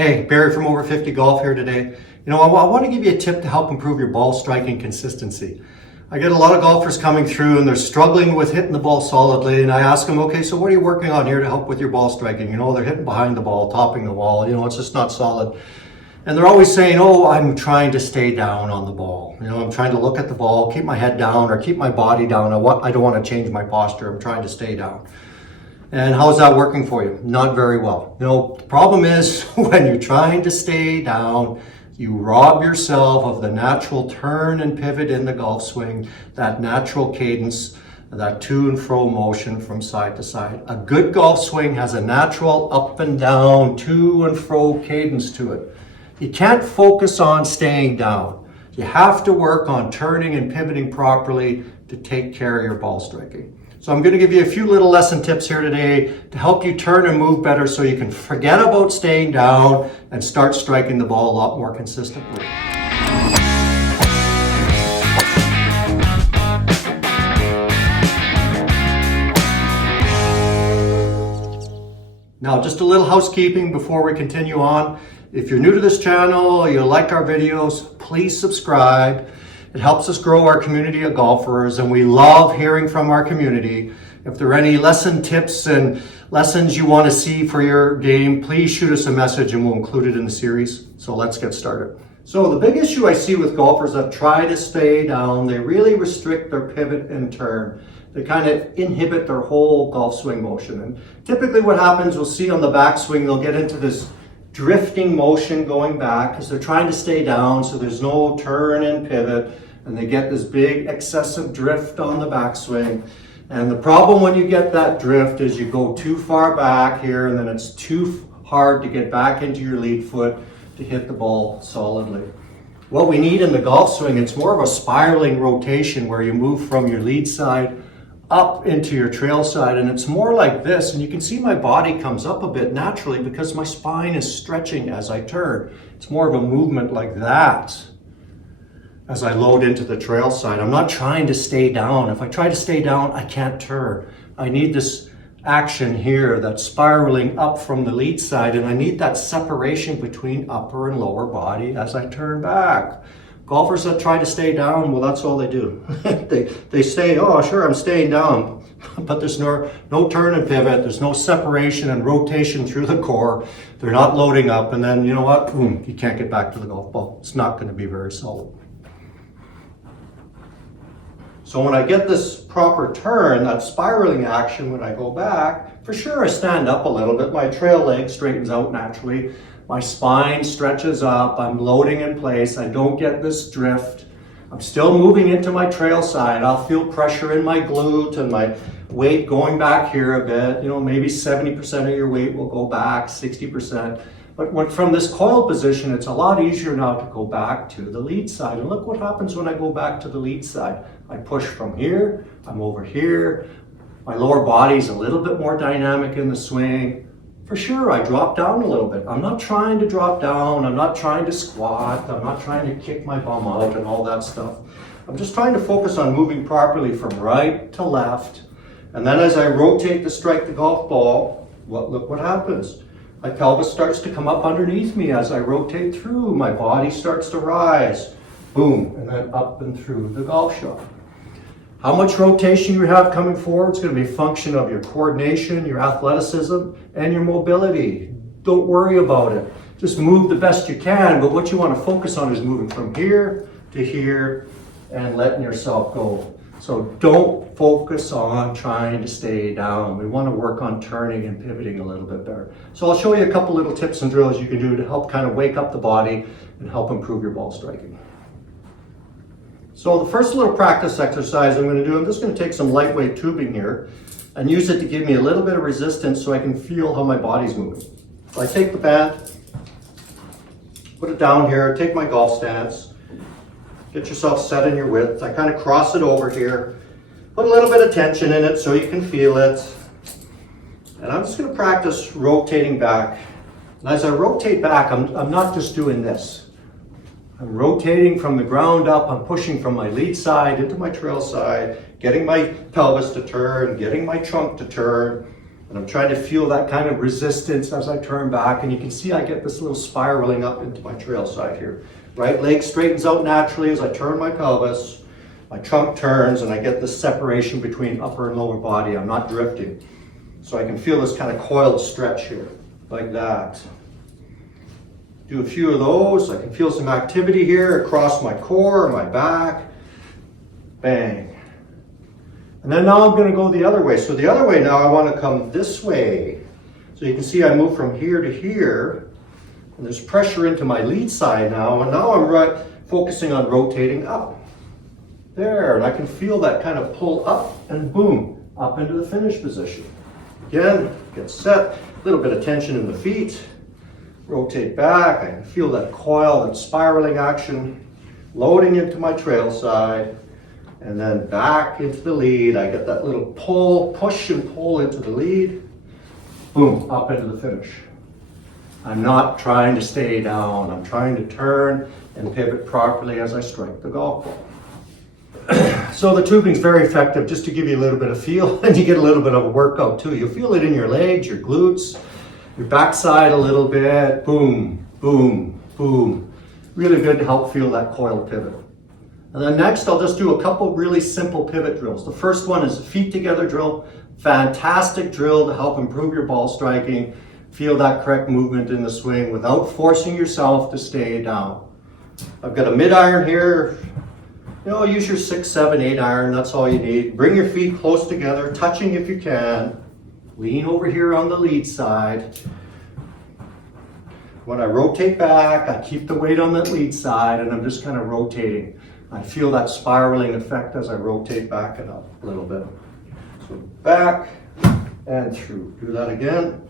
Hey, Barry from Over 50 Golf here today. I want to give you a tip to help improve your ball striking consistency. I get a lot of golfers coming through and they're struggling with hitting the ball solidly, and I ask them, okay, so what are you working on here to help with your ball striking? They're hitting behind the ball, topping the wall, it's just not solid. And they're always saying, oh, I'm trying to stay down on the ball. I'm trying to look at the ball, keep my head down or keep my body down. I don't want to change my posture. I'm trying to stay down. And how's that working for you? Not very well. The problem is when you're trying to stay down, you rob yourself of the natural turn and pivot in the golf swing, that natural cadence, that to and fro motion from side to side. A good golf swing has a natural up and down, to and fro cadence to it. You can't focus on staying down. You have to work on turning and pivoting properly to take care of your ball striking. So I'm going to give you a few little lesson tips here today to help you turn and move better so you can forget about staying down and start striking the ball a lot more consistently. Now, just a little housekeeping before we continue on. If you're new to this channel, you like our videos, please subscribe. It helps us grow our community of golfers, and we love hearing from our community. If there are any lesson tips and lessons you want to see for your game, please shoot us a message and we'll include it in the series. So let's get started. So the big issue I see with golfers that try to stay down, they really restrict their pivot and turn. They kind of inhibit their whole golf swing motion. And typically what happens, we'll see on the backswing, they'll get into this drifting motion going back because they're trying to stay down, so there's no turn and pivot, and they get this big excessive drift on the backswing. And the problem when you get that drift is you go too far back here, and then it's too hard to get back into your lead foot to hit the ball solidly. What we need in the golf swing, it's more of a spiraling rotation where you move from your lead side up into your trail side, and it's more like this, and you can see my body comes up a bit naturally because my spine is stretching as I turn. It's more of a movement like that as I load into the trail side. I'm not trying to stay down. If I try to stay down, I can't turn. I need this action here that's spiraling up from the lead side, and I need that separation between upper and lower body as I turn back. Golfers that try to stay down, well, that's all they do. they say, oh, sure, I'm staying down, but there's no turn and pivot. There's no separation and rotation through the core. They're not loading up, and then, you know what? Boom, you can't get back to the golf ball. It's not going to be very solid. So when I get this proper turn, that spiraling action, when I go back, for sure I stand up a little bit. My trail leg straightens out naturally. My spine stretches up, I'm loading in place, I don't get this drift. I'm still moving into my trail side. I'll feel pressure in my glute and my weight going back here a bit. Maybe 70% of your weight will go back, 60%. But from this coiled position, it's a lot easier now to go back to the lead side. And look what happens when I go back to the lead side. I push from here, I'm over here. My lower body's a little bit more dynamic in the swing. For sure, I drop down a little bit. I'm not trying to drop down. I'm not trying to squat. I'm not trying to kick my bum out and all that stuff. I'm just trying to focus on moving properly from right to left. And then as I rotate to strike the golf ball, look what happens. My pelvis starts to come up underneath me as I rotate through. My body starts to rise. Boom, and then up and through the golf shot. How much rotation you have coming forward is going to be a function of your coordination, your athleticism, and your mobility. Don't worry about it. Just move the best you can, but what you want to focus on is moving from here to here and letting yourself go. So don't focus on trying to stay down. We want to work on turning and pivoting a little bit better. So I'll show you a couple little tips and drills you can do to help kind of wake up the body and help improve your ball striking. So the first little practice exercise I'm going to do, I'm just going to take some lightweight tubing here and use it to give me a little bit of resistance so I can feel how my body's moving. So I take the band, put it down here, take my golf stance, get yourself set in your width. I kind of cross it over here, put a little bit of tension in it so you can feel it. And I'm just going to practice rotating back. And as I rotate back, I'm not just doing this. I'm rotating from the ground up. I'm pushing from my lead side into my trail side, getting my pelvis to turn, getting my trunk to turn. And I'm trying to feel that kind of resistance as I turn back, and you can see I get this little spiraling up into my trail side here. Right leg straightens out naturally as I turn my pelvis, my trunk turns, and I get this separation between upper and lower body. I'm not drifting. So I can feel this kind of coiled stretch here, like that. Do a few of those. I can feel some activity here across my core, my back. Bang. And then now I'm going to go the other way. So the other way now I want to come this way. So you can see I move from here to here. And there's pressure into my lead side now. And now I'm focusing on rotating up. There. And I can feel that kind of pull up and boom, up into the finish position. Again, get set. A little bit of tension in the feet. Rotate back. I can feel that coil, that spiraling action. Loading into my trail side. And then back into the lead. I get that little pull, push and pull into the lead. Boom, up into the finish. I'm not trying to stay down. I'm trying to turn and pivot properly as I strike the golf ball. So the tubing is very effective just to give you a little bit of feel, and you get a little bit of a workout too. You'll feel it in your legs, your glutes, your backside a little bit. Boom, boom, boom. Really good to help feel that coil pivot. And then next, I'll just do a couple really simple pivot drills. The first one is a feet together drill. Fantastic drill to help improve your ball striking. Feel that correct movement in the swing without forcing yourself to stay down. I've got a mid iron here. Use your 6, 7, 8 iron. That's all you need. Bring your feet close together, touching if you can. Lean over here on the lead side. When I rotate back, I keep the weight on that lead side, and I'm just kind of rotating. I feel that spiraling effect as I rotate back and up a little bit. So back and through. Do that again.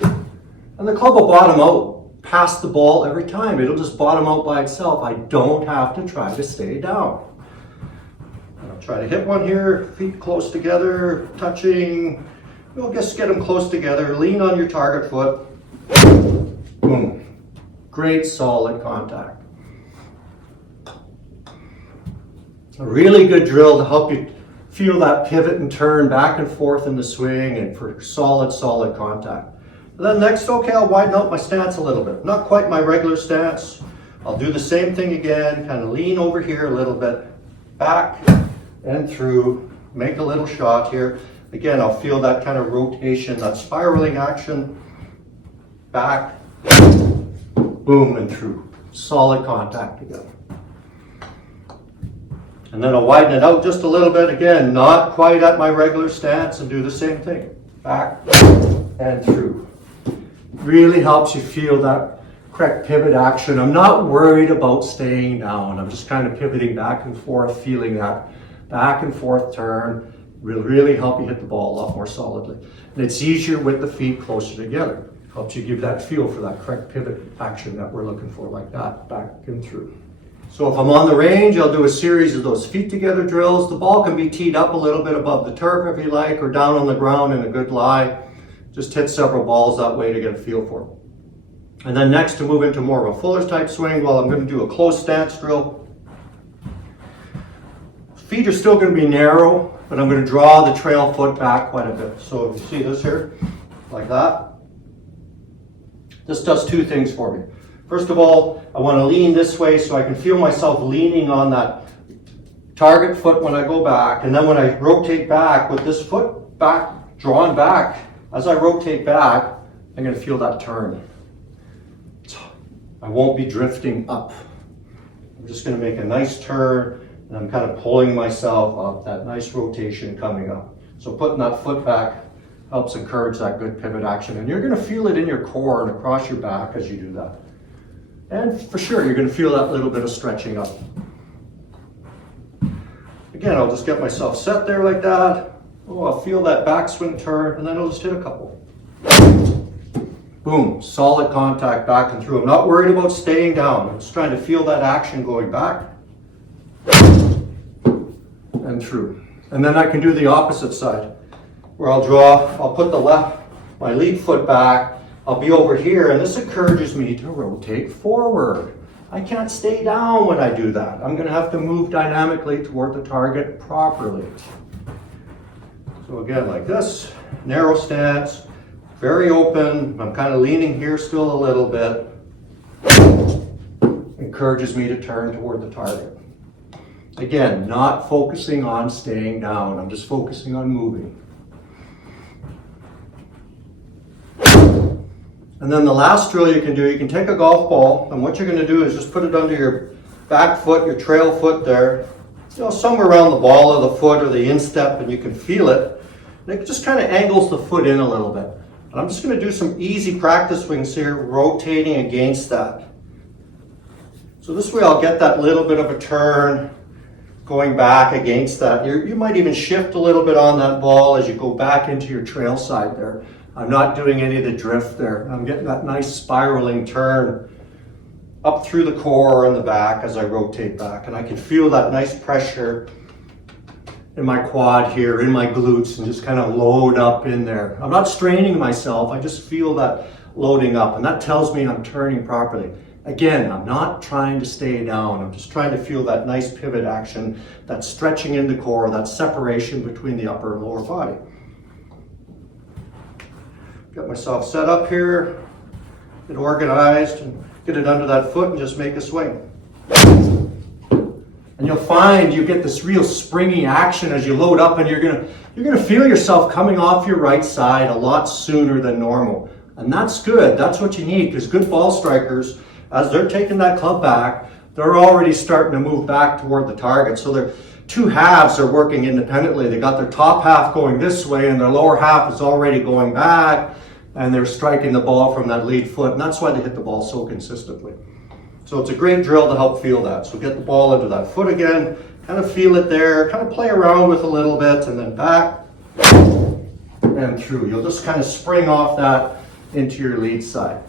And the club will bottom out past the ball every time. It'll just bottom out by itself. I don't have to try to stay down. And I'll try to hit one here. Feet close together, touching. Just get them close together. Lean on your target foot. Boom. Great solid contact. A really good drill to help you feel that pivot and turn back and forth in the swing and for solid contact. And then next, I'll widen out my stance a little bit. Not quite my regular stance. I'll do the same thing again, kind of lean over here a little bit, back and through, make a little shot here. Again, I'll feel that kind of rotation, that spiraling action, back, boom, and through. Solid contact again. And then I'll widen it out just a little bit. Again, not quite at my regular stance, and do the same thing. Back and through. Really helps you feel that correct pivot action. I'm not worried about staying down. I'm just kind of pivoting back and forth, feeling that back and forth turn. Will really help you hit the ball a lot more solidly. And it's easier with the feet closer together. Helps you give that feel for that correct pivot action that we're looking for, like that, back and through. So if I'm on the range, I'll do a series of those feet together drills. The ball can be teed up a little bit above the turf if you like, or down on the ground in a good lie. Just hit several balls that way to get a feel for it. And then next, to move into more of a fuller type swing, I'm going to do a closed stance drill. Feet are still going to be narrow, but I'm going to draw the trail foot back quite a bit. So if you see this here, like that. This does two things for me. First of all, I want to lean this way so I can feel myself leaning on that target foot when I go back. And then when I rotate back with this foot back, drawn back, as I rotate back, I'm going to feel that turn. I won't be drifting up. I'm just going to make a nice turn, and I'm kind of pulling myself up, that nice rotation coming up. So putting that foot back helps encourage that good pivot action. And you're going to feel it in your core and across your back as you do that. And for sure, you're going to feel that little bit of stretching up. Again, I'll just get myself set there like that. Oh, I'll feel that backswing turn, and then I'll just hit a couple. Boom, solid contact back and through. I'm not worried about staying down. I'm just trying to feel that action going back and through. And then I can do the opposite side, where I'll put my lead foot back, I'll be over here, and this encourages me to rotate forward. I can't stay down when I do that. I'm going to have to move dynamically toward the target properly. So again, like this. narrow stance, very open. I'm kind of leaning here still a little bit. Encourages me to turn toward the target. Again, not focusing on staying down. I'm just focusing on moving. And then the last drill you can do, you can take a golf ball, and what you're going to do is just put it under your back foot, your trail foot there, somewhere around the ball of the foot or the instep, and you can feel it. And it just kind of angles the foot in a little bit. And I'm just going to do some easy practice swings here, rotating against that. So this way I'll get that little bit of a turn going back against that. You might even shift a little bit on that ball as you go back into your trail side there. I'm not doing any of the drift there. I'm getting that nice spiraling turn up through the core and the back as I rotate back. And I can feel that nice pressure in my quad here, in my glutes, and just kind of load up in there. I'm not straining myself, I just feel that loading up, and that tells me I'm turning properly. Again, I'm not trying to stay down. I'm just trying to feel that nice pivot action, that stretching in the core, that separation between the upper and lower body. Get myself set up here, get organized, and get it under that foot and just make a swing. And you'll find you get this real springy action as you load up, and you're gonna feel yourself coming off your right side a lot sooner than normal. And that's good. That's what you need, because good ball strikers, as they're taking that club back, they're already starting to move back toward the target. So their two halves are working independently. They got their top half going this way, and their lower half is already going back, and they're striking the ball from that lead foot, and that's why they hit the ball so consistently. So it's a great drill to help feel that. So get the ball under that foot again, kind of feel it there, kind of play around with a little bit, and then back and through. You'll just kind of spring off that into your lead side.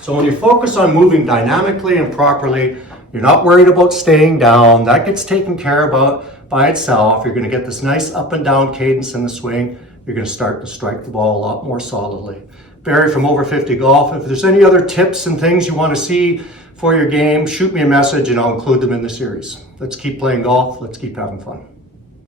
So when you focus on moving dynamically and properly, you're not worried about staying down. That gets taken care of by itself. You're going to get this nice up and down cadence in the swing. You're going to start to strike the ball a lot more solidly. Barry from Over 50 Golf. If there's any other tips and things you want to see for your game, shoot me a message and I'll include them in the series. Let's keep playing golf. Let's keep having fun.